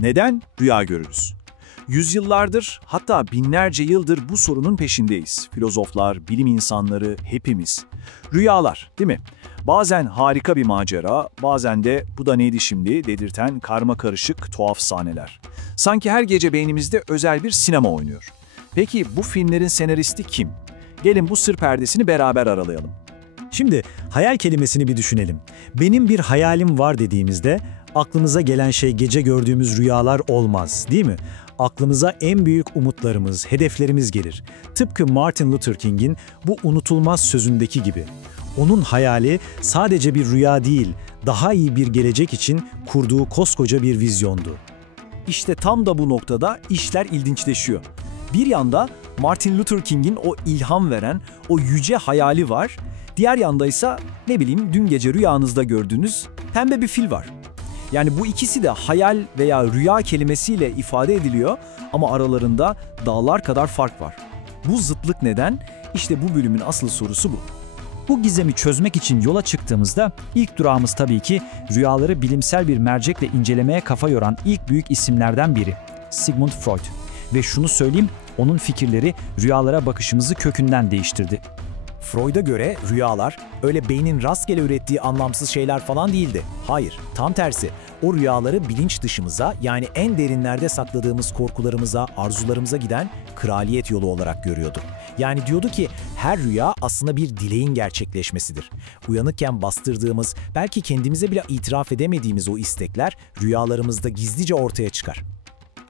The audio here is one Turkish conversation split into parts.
Neden rüya görürüz? Yüzyıllardır, hatta binlerce yıldır bu sorunun peşindeyiz. Filozoflar, bilim insanları, hepimiz. Rüyalar, değil mi? Bazen harika bir macera, bazen de bu da neydi şimdi dedirten karma karışık tuhaf sahneler. Sanki her gece beynimizde özel bir sinema oynuyor. Peki bu filmlerin senaristi kim? Gelin bu sır perdesini beraber aralayalım. Şimdi hayal kelimesini bir düşünelim. Benim bir hayalim var dediğimizde aklımıza gelen şey gece gördüğümüz rüyalar olmaz, değil mi? Aklımıza en büyük umutlarımız, hedeflerimiz gelir. Tıpkı Martin Luther King'in bu unutulmaz sözündeki gibi. Onun hayali sadece bir rüya değil, daha iyi bir gelecek için kurduğu koskoca bir vizyondu. İşte tam da bu noktada işler ilginçleşiyor. Bir yanda Martin Luther King'in o ilham veren, o yüce hayali var. Diğer yanda ise dün gece rüyanızda gördüğünüz pembe bir fil var. Yani bu ikisi de hayal veya rüya kelimesiyle ifade ediliyor ama aralarında dağlar kadar fark var. Bu zıtlık neden? İşte bu bölümün asıl sorusu bu. Bu gizemi çözmek için yola çıktığımızda ilk durağımız tabii ki rüyaları bilimsel bir mercekle incelemeye kafa yoran ilk büyük isimlerden biri, Sigmund Freud. Ve şunu söyleyeyim, onun fikirleri rüyalara bakışımızı kökünden değiştirdi. Freud'a göre rüyalar öyle beynin rastgele ürettiği anlamsız şeyler falan değildi. Hayır, tam tersi. O rüyaları bilinç dışımıza, yani en derinlerde sakladığımız korkularımıza, arzularımıza giden kraliyet yolu olarak görüyordu. Yani diyordu ki her rüya aslında bir dileğin gerçekleşmesidir. Uyanıkken bastırdığımız, belki kendimize bile itiraf edemediğimiz o istekler rüyalarımızda gizlice ortaya çıkar.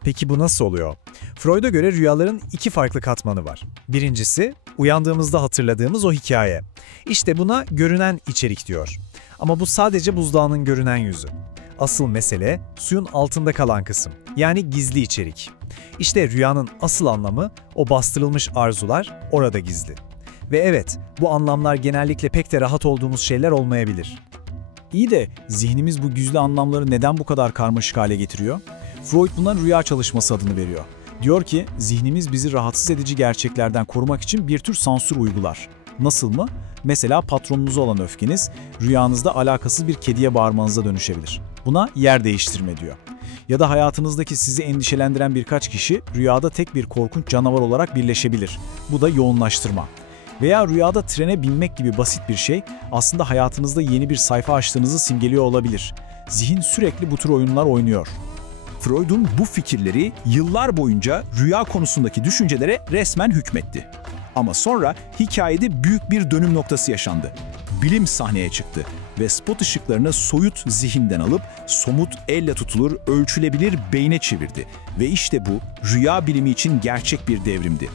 Peki bu nasıl oluyor? Freud'a göre rüyaların iki farklı katmanı var. Birincisi, uyandığımızda hatırladığımız o hikaye. İşte buna görünen içerik diyor. Ama bu sadece buzdağının görünen yüzü. Asıl mesele suyun altında kalan kısım, yani gizli içerik. İşte rüyanın asıl anlamı, o bastırılmış arzular orada gizli. Ve evet, bu anlamlar genellikle pek de rahat olduğumuz şeyler olmayabilir. İyi de zihnimiz bu gizli anlamları neden bu kadar karmaşık hale getiriyor? Freud buna rüya çalışması adını veriyor. Diyor ki zihnimiz bizi rahatsız edici gerçeklerden korumak için bir tür sansür uygular. Nasıl mı? Mesela patronunuza olan öfkeniz rüyanızda alakasız bir kediye bağırmanıza dönüşebilir. Buna yer değiştirme diyor. Ya da hayatınızdaki sizi endişelendiren birkaç kişi rüyada tek bir korkunç canavar olarak birleşebilir. Bu da yoğunlaştırma. Veya rüyada trene binmek gibi basit bir şey aslında hayatınızda yeni bir sayfa açtığınızı simgeliyor olabilir. Zihin sürekli bu tür oyunlar oynuyor. Freud'un bu fikirleri yıllar boyunca rüya konusundaki düşüncelere resmen hükmetti. Ama sonra hikayede büyük bir dönüm noktası yaşandı. Bilim sahneye çıktı ve spot ışıklarını soyut zihinden alıp somut, elle tutulur, ölçülebilir beyne çevirdi. Ve işte bu rüya bilimi için gerçek bir devrimdi.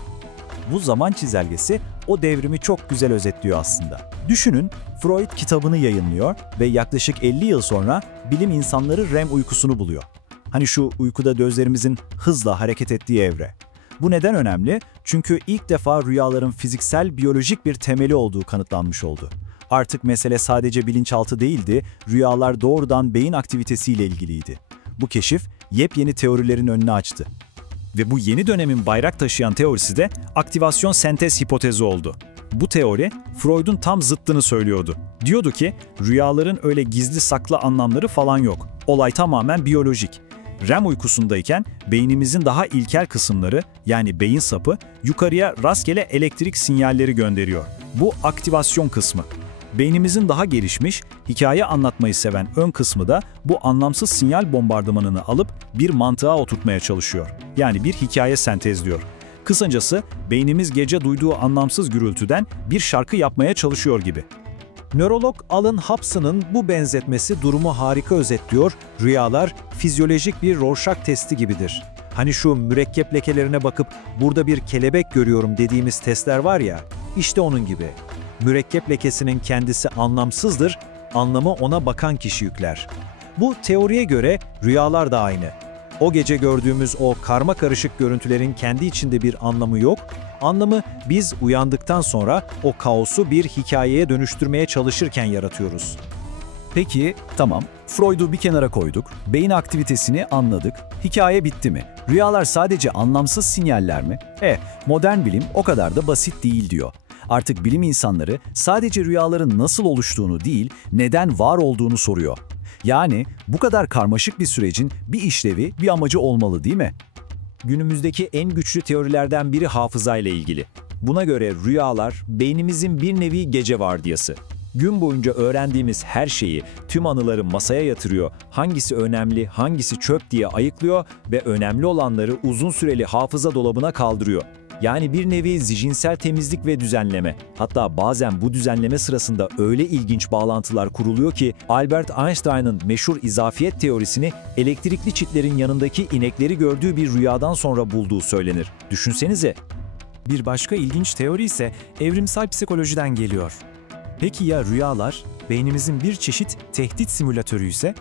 Bu zaman çizelgesi o devrimi çok güzel özetliyor aslında. Düşünün, Freud kitabını yayınlıyor ve yaklaşık 50 yıl sonra bilim insanları REM uykusunu buluyor. Hani şu uykuda gözlerimizin hızla hareket ettiği evre. Bu neden önemli? Çünkü ilk defa rüyaların fiziksel, biyolojik bir temeli olduğu kanıtlanmış oldu. Artık mesele sadece bilinçaltı değildi, rüyalar doğrudan beyin aktivitesiyle ilgiliydi. Bu keşif yepyeni teorilerin önünü açtı. Ve bu yeni dönemin bayrak taşıyan teorisi de aktivasyon sentez hipotezi oldu. Bu teori, Freud'un tam zıttını söylüyordu. Diyordu ki, rüyaların öyle gizli saklı anlamları falan yok. Olay tamamen biyolojik. REM uykusundayken beynimizin daha ilkel kısımları, yani beyin sapı, yukarıya rastgele elektrik sinyalleri gönderiyor. Bu aktivasyon kısmı. Beynimizin daha gelişmiş, hikaye anlatmayı seven ön kısmı da bu anlamsız sinyal bombardımanını alıp bir mantığa oturtmaya çalışıyor. Yani bir hikaye sentezliyor. Kısacası beynimiz gece duyduğu anlamsız gürültüden bir şarkı yapmaya çalışıyor gibi. Nörolog Alan Hobson'ın bu benzetmesi durumu harika özetliyor. Rüyalar fizyolojik bir Rorschach testi gibidir. Hani şu mürekkep lekelerine bakıp burada bir kelebek görüyorum dediğimiz testler var ya, işte onun gibi. Mürekkep lekesinin kendisi anlamsızdır, anlamı ona bakan kişi yükler. Bu teoriye göre rüyalar da aynı. O gece gördüğümüz o karma karışık görüntülerin kendi içinde bir anlamı yok. Anlamı biz uyandıktan sonra o kaosu bir hikayeye dönüştürmeye çalışırken yaratıyoruz. Peki, tamam. Freud'u bir kenara koyduk, beyin aktivitesini anladık. Hikaye bitti mi? Rüyalar sadece anlamsız sinyaller mi? Modern bilim o kadar da basit değil diyor. Artık bilim insanları sadece rüyaların nasıl oluştuğunu değil, neden var olduğunu soruyor. Yani bu kadar karmaşık bir sürecin bir işlevi, bir amacı olmalı değil mi? Günümüzdeki en güçlü teorilerden biri hafızayla ilgili. Buna göre rüyalar beynimizin bir nevi gece vardiyası. Gün boyunca öğrendiğimiz her şeyi, tüm anıları masaya yatırıyor, hangisi önemli, hangisi çöp diye ayıklıyor ve önemli olanları uzun süreli hafıza dolabına kaldırıyor. Yani bir nevi zihinsel temizlik ve düzenleme. Hatta bazen bu düzenleme sırasında öyle ilginç bağlantılar kuruluyor ki Albert Einstein'ın meşhur izafiyet teorisini elektrikli çitlerin yanındaki inekleri gördüğü bir rüyadan sonra bulduğu söylenir. Düşünsenize. Bir başka ilginç teori ise evrimsel psikolojiden geliyor. Peki ya rüyalar beynimizin bir çeşit tehdit simülatörü ise?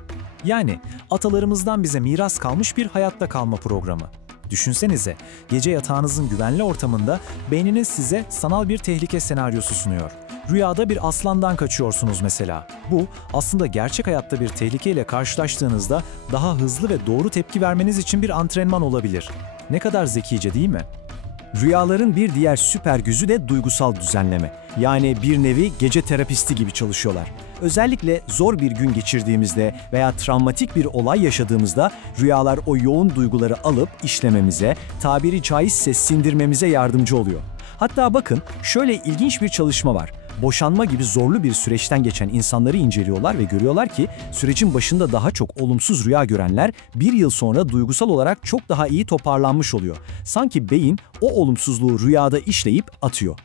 Yani atalarımızdan bize miras kalmış bir hayatta kalma programı. Düşünsenize, gece yatağınızın güvenli ortamında beyniniz size sanal bir tehlike senaryosu sunuyor. Rüyada bir aslandan kaçıyorsunuz mesela. Bu aslında gerçek hayatta bir tehlikeyle karşılaştığınızda daha hızlı ve doğru tepki vermeniz için bir antrenman olabilir. Ne kadar zekice değil mi? Rüyaların bir diğer süper gücü de duygusal düzenleme. Yani bir nevi gece terapisti gibi çalışıyorlar. Özellikle zor bir gün geçirdiğimizde veya travmatik bir olay yaşadığımızda rüyalar o yoğun duyguları alıp işlememize, tabiri caizse sindirmemize yardımcı oluyor. Hatta bakın şöyle ilginç bir çalışma var. Boşanma gibi zorlu bir süreçten geçen insanları inceliyorlar ve görüyorlar ki sürecin başında daha çok olumsuz rüya görenler bir yıl sonra duygusal olarak çok daha iyi toparlanmış oluyor. Sanki beyin o olumsuzluğu rüyada işleyip atıyor.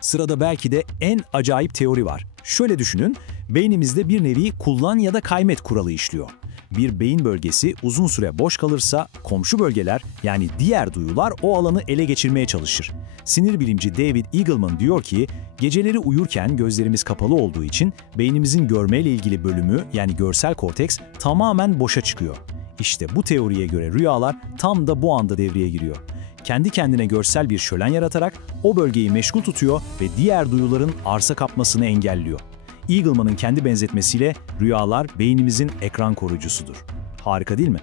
Sırada belki de en acayip teori var. Şöyle düşünün, beynimizde bir nevi kullan ya da kaymet kuralı işliyor. Bir beyin bölgesi uzun süre boş kalırsa komşu bölgeler yani diğer duyular o alanı ele geçirmeye çalışır. Sinir bilimci David Eagleman diyor ki, geceleri uyurken gözlerimiz kapalı olduğu için beynimizin görmeyle ilgili bölümü yani görsel korteks tamamen boşa çıkıyor. İşte bu teoriye göre rüyalar tam da bu anda devreye giriyor. Kendi kendine görsel bir şölen yaratarak o bölgeyi meşgul tutuyor ve diğer duyuların arsa kapmasını engelliyor. Eagleman'ın kendi benzetmesiyle rüyalar beynimizin ekran koruyucusudur. Harika değil mi?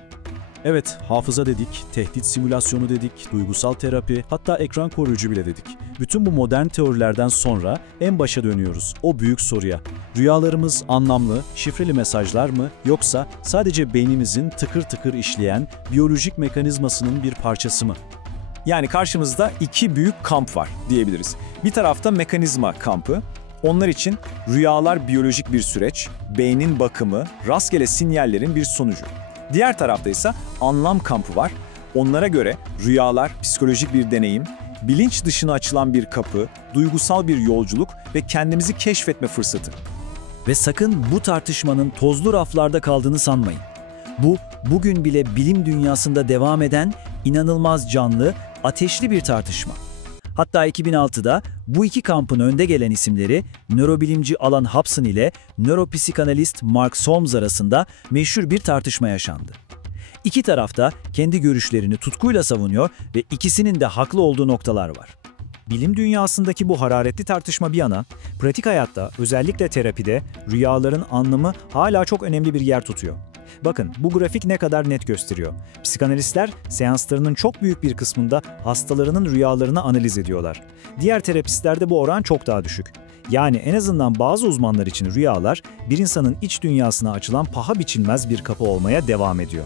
Evet, hafıza dedik, tehdit simülasyonu dedik, duygusal terapi, hatta ekran koruyucu bile dedik. Bütün bu modern teorilerden sonra en başa dönüyoruz, o büyük soruya. Rüyalarımız anlamlı, şifreli mesajlar mı yoksa sadece beynimizin tıkır tıkır işleyen biyolojik mekanizmasının bir parçası mı? Yani karşımızda iki büyük kamp var diyebiliriz. Bir tarafta mekanizma kampı. Onlar için rüyalar biyolojik bir süreç, beynin bakımı, rastgele sinyallerin bir sonucu. Diğer tarafta ise anlam kampı var. Onlara göre rüyalar psikolojik bir deneyim, bilinç dışına açılan bir kapı, duygusal bir yolculuk ve kendimizi keşfetme fırsatı. Ve sakın bu tartışmanın tozlu raflarda kaldığını sanmayın. Bu, bugün bile bilim dünyasında devam eden inanılmaz canlı, ateşli bir tartışma. Hatta 2006'da bu iki kampın önde gelen isimleri nörobilimci Alan Hobson ile nöropsikanalist Mark Solms arasında meşhur bir tartışma yaşandı. İki taraf da kendi görüşlerini tutkuyla savunuyor ve ikisinin de haklı olduğu noktalar var. Bilim dünyasındaki bu hararetli tartışma bir yana, pratik hayatta, özellikle terapide, rüyaların anlamı hala çok önemli bir yer tutuyor. Bakın bu grafik ne kadar net gösteriyor. Psikanalistler seanslarının çok büyük bir kısmında hastalarının rüyalarını analiz ediyorlar. Diğer terapistlerde bu oran çok daha düşük. Yani en azından bazı uzmanlar için rüyalar bir insanın iç dünyasına açılan paha biçilmez bir kapı olmaya devam ediyor.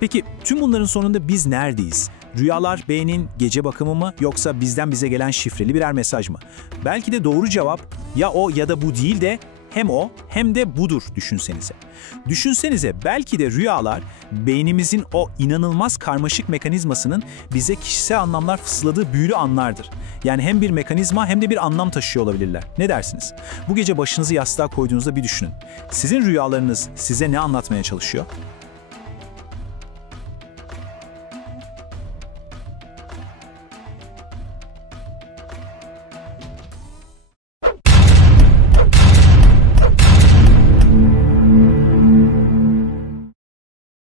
Peki tüm bunların sonunda biz neredeyiz? Rüyalar beynin gece bakımı mı yoksa bizden bize gelen şifreli birer mesaj mı? Belki de doğru cevap ya o ya da bu değil de hem o hem de budur düşünsenize. Düşünsenize belki de rüyalar beynimizin o inanılmaz karmaşık mekanizmasının bize kişisel anlamlar fısıldadığı büyülü anlardır. Yani hem bir mekanizma hem de bir anlam taşıyor olabilirler. Ne dersiniz? Bu gece başınızı yastığa koyduğunuzda bir düşünün. Sizin rüyalarınız size ne anlatmaya çalışıyor?